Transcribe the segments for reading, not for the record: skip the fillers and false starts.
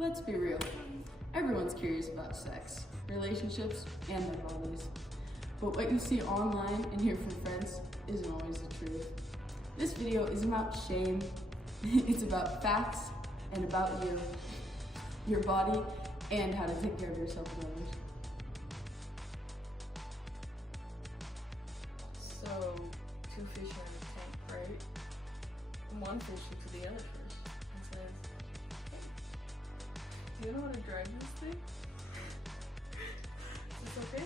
Let's be real. Everyone's curious about sex, relationships, and their bodies. But what you see online and hear from friends isn't always the truth. This video is about shame, it's about facts, and about you, your body, and how to take care of yourself and others. So, two fish in a tank, right? And one fish looks at the other fish and says, "Hey, do you know how to drive this thing? Is this okay?"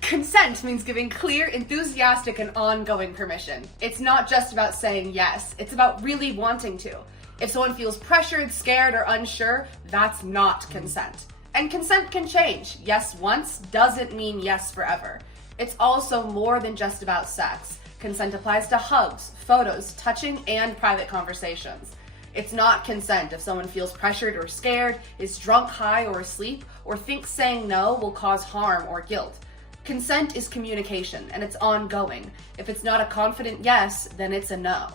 Consent means giving clear, enthusiastic, and ongoing permission. It's not just about saying yes, it's about really wanting to. If someone feels pressured, scared, or unsure, that's not consent. And consent can change. Yes once doesn't mean yes forever. It's also more than just about sex. Consent applies to hugs, photos, touching, and private conversations. It's not consent if someone feels pressured or scared, is drunk, high, or asleep, or thinks saying no will cause harm or guilt. Consent is communication, and it's ongoing. If it's not a confident yes, then it's a no.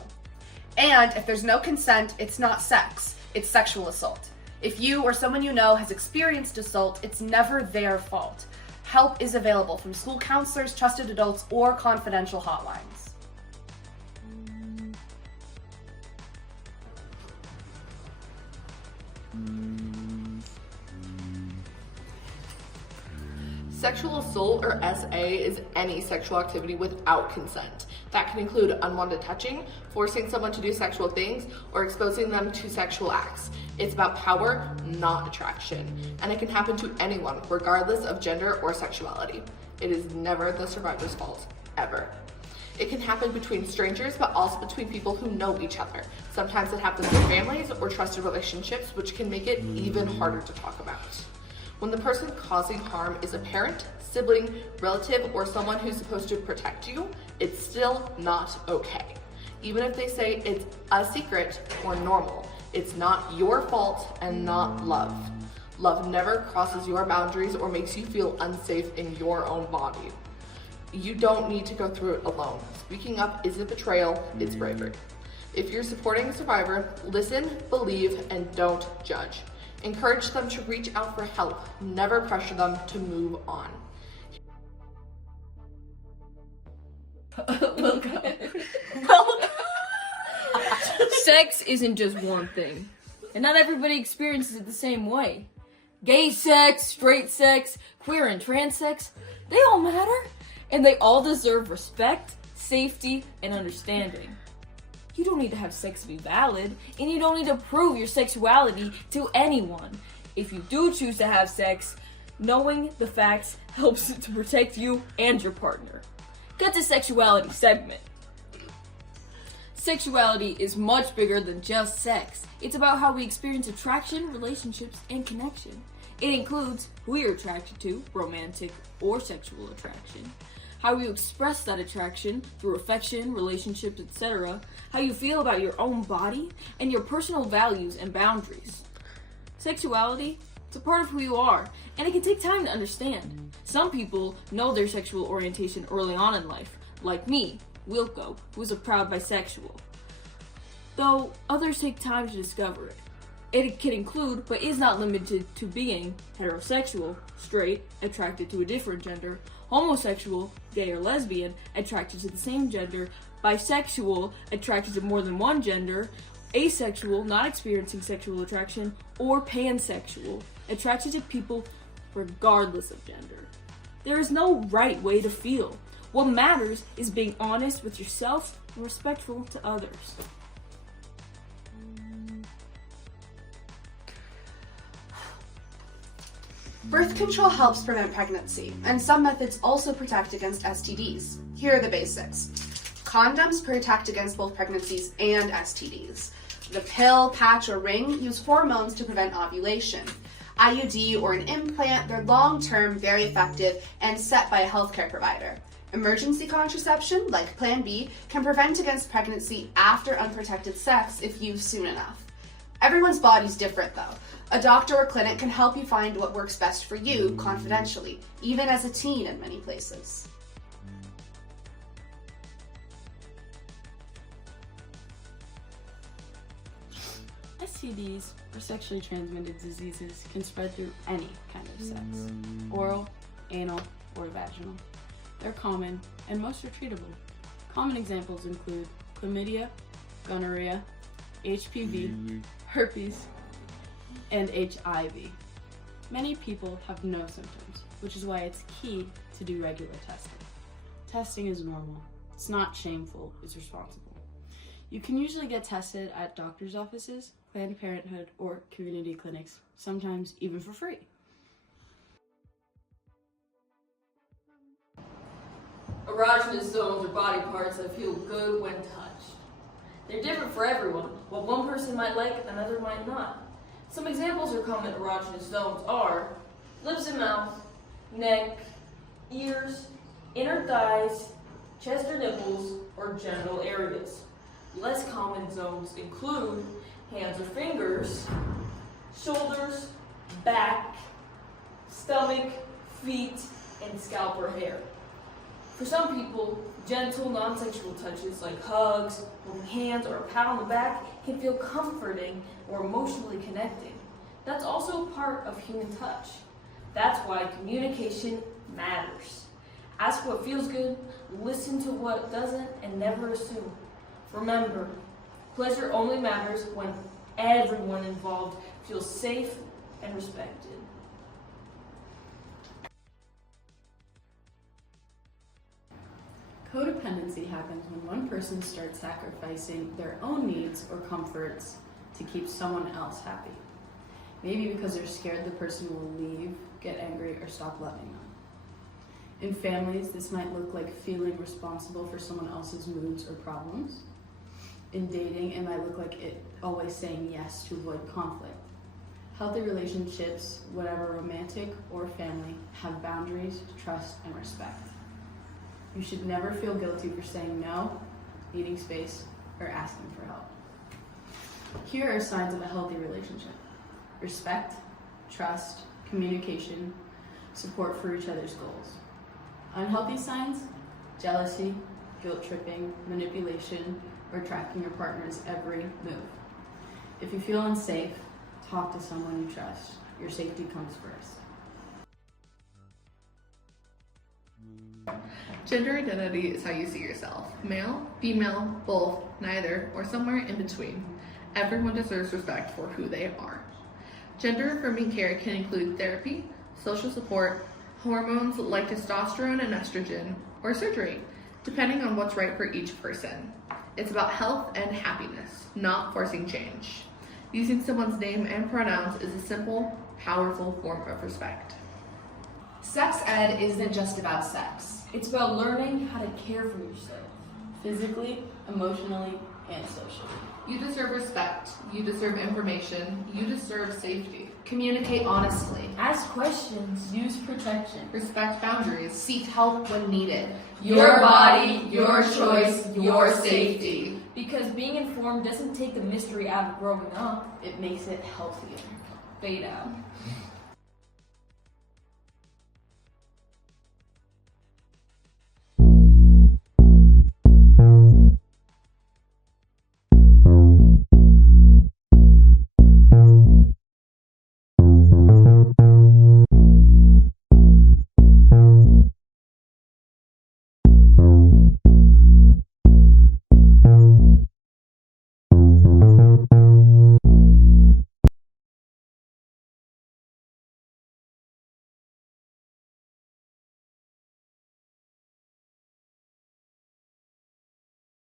And if there's no consent, it's not sex, it's sexual assault. If you or someone you know has experienced assault, it's never their fault. Help is available from school counselors, trusted adults, or confidential hotlines. Sexual assault, or SA, is any sexual activity without consent. That can include unwanted touching, forcing someone to do sexual things, or exposing them to sexual acts. It's about power, not attraction, and it can happen to anyone, regardless of gender or sexuality. It is never the survivor's fault, ever. It can happen between strangers, but also between people who know each other. Sometimes it happens in families or trusted relationships, which can make it even harder to talk about. When the person causing harm is a parent, sibling, relative, or someone who's supposed to protect you, it's still not okay. Even if they say it's a secret or normal, it's not your fault and not love. Love never crosses your boundaries or makes you feel unsafe in your own body. You don't need to go through it alone. Speaking up isn't betrayal, it's bravery. If you're supporting a survivor, listen, believe, and don't judge. Encourage them to reach out for help. Never pressure them to move on. Welcome. Sex isn't just one thing, and not everybody experiences it the same way. Gay sex, straight sex, queer and trans sex, they all matter, and they all deserve respect, safety, and understanding. You don't need to have sex to be valid, and you don't need to prove your sexuality to anyone. If you do choose to have sex, knowing the facts helps to protect you and your partner. Cut to sexuality segment. Sexuality is much bigger than just sex. It's about how we experience attraction, relationships, and connection. It includes who you're attracted to, romantic or sexual attraction, how you express that attraction through affection, relationships, etc., how you feel about your own body, and your personal values and boundaries. Sexuality, it's a part of who you are, and it can take time to understand. Some people know their sexual orientation early on in life, like me, Wilco, who is a proud bisexual. Though others take time to discover it. It can include, but is not limited to, being heterosexual, straight, attracted to a different gender, homosexual, gay or lesbian, attracted to the same gender, bisexual, attracted to more than one gender, asexual, not experiencing sexual attraction, or pansexual, attracted to people regardless of gender. There is no right way to feel. What matters is being honest with yourself and respectful to others. Birth control helps prevent pregnancy, and some methods also protect against STDs. Here are the basics. Condoms protect against both pregnancies and STDs. The pill, patch, or ring use hormones to prevent ovulation. IUD or an implant, they're long-term, very effective, and set by a healthcare provider. Emergency contraception, like Plan B, can prevent against pregnancy after unprotected sex if used soon enough. Everyone's body's different though. A doctor or clinic can help you find what works best for you confidentially, even as a teen in many places. STDs, or sexually transmitted diseases, can spread through any kind of sex, oral, anal, or vaginal. They're common, and most are treatable. Common examples include chlamydia, gonorrhea, HPV, herpes, and HIV. Many people have no symptoms, which is why it's key to do regular testing. Testing is normal. It's not shameful, it's responsible. You can usually get tested at doctor's offices, Planned Parenthood, or community clinics, sometimes even for free. Erogenous zones are body parts that feel good when touched. They're different for everyone. What one person might like, another might not. Some examples of common erogenous zones are lips and mouth, neck, ears, inner thighs, chest or nipples, or genital areas. Less common zones include hands or fingers, shoulders, back, stomach, feet, and scalp or hair. For some people, gentle, non-sexual touches like hugs, holding hands, or a pat on the back can feel comforting or emotionally connecting. That's also part of human touch. That's why communication matters. Ask what feels good, listen to what doesn't, and never assume. Remember, pleasure only matters when everyone involved feels safe and respected. Codependency happens when one person starts sacrificing their own needs or comforts to keep someone else happy. Maybe because they're scared the person will leave, get angry, or stop loving them. In families, this might look like feeling responsible for someone else's moods or problems. In dating, it might look like it always saying yes to avoid conflict. Healthy relationships, whether romantic or family, have boundaries, trust, and respect. You should never feel guilty for saying no, needing space, or asking for help. Here are signs of a healthy relationship: respect, trust, communication, support for each other's goals. Unhealthy signs: jealousy, guilt tripping, manipulation, or tracking your partner's every move. If you feel unsafe, talk to someone you trust. Your safety comes first. Gender identity is how you see yourself. Male, female, both, neither, or somewhere in between. Everyone deserves respect for who they are. Gender-affirming care can include therapy, social support, hormones like testosterone and estrogen, or surgery, depending on what's right for each person. It's about health and happiness, not forcing change. Using someone's name and pronouns is a simple, powerful form of respect. Sex ed isn't just about sex. It's about learning how to care for yourself. Physically, emotionally, and socially. You deserve respect. You deserve information. You deserve safety. Communicate honestly. Ask questions. Use protection. Respect boundaries. Seek help when needed. Your body, your choice, your safety. Because being informed doesn't take the mystery out of growing up. It makes it healthier. Fade out.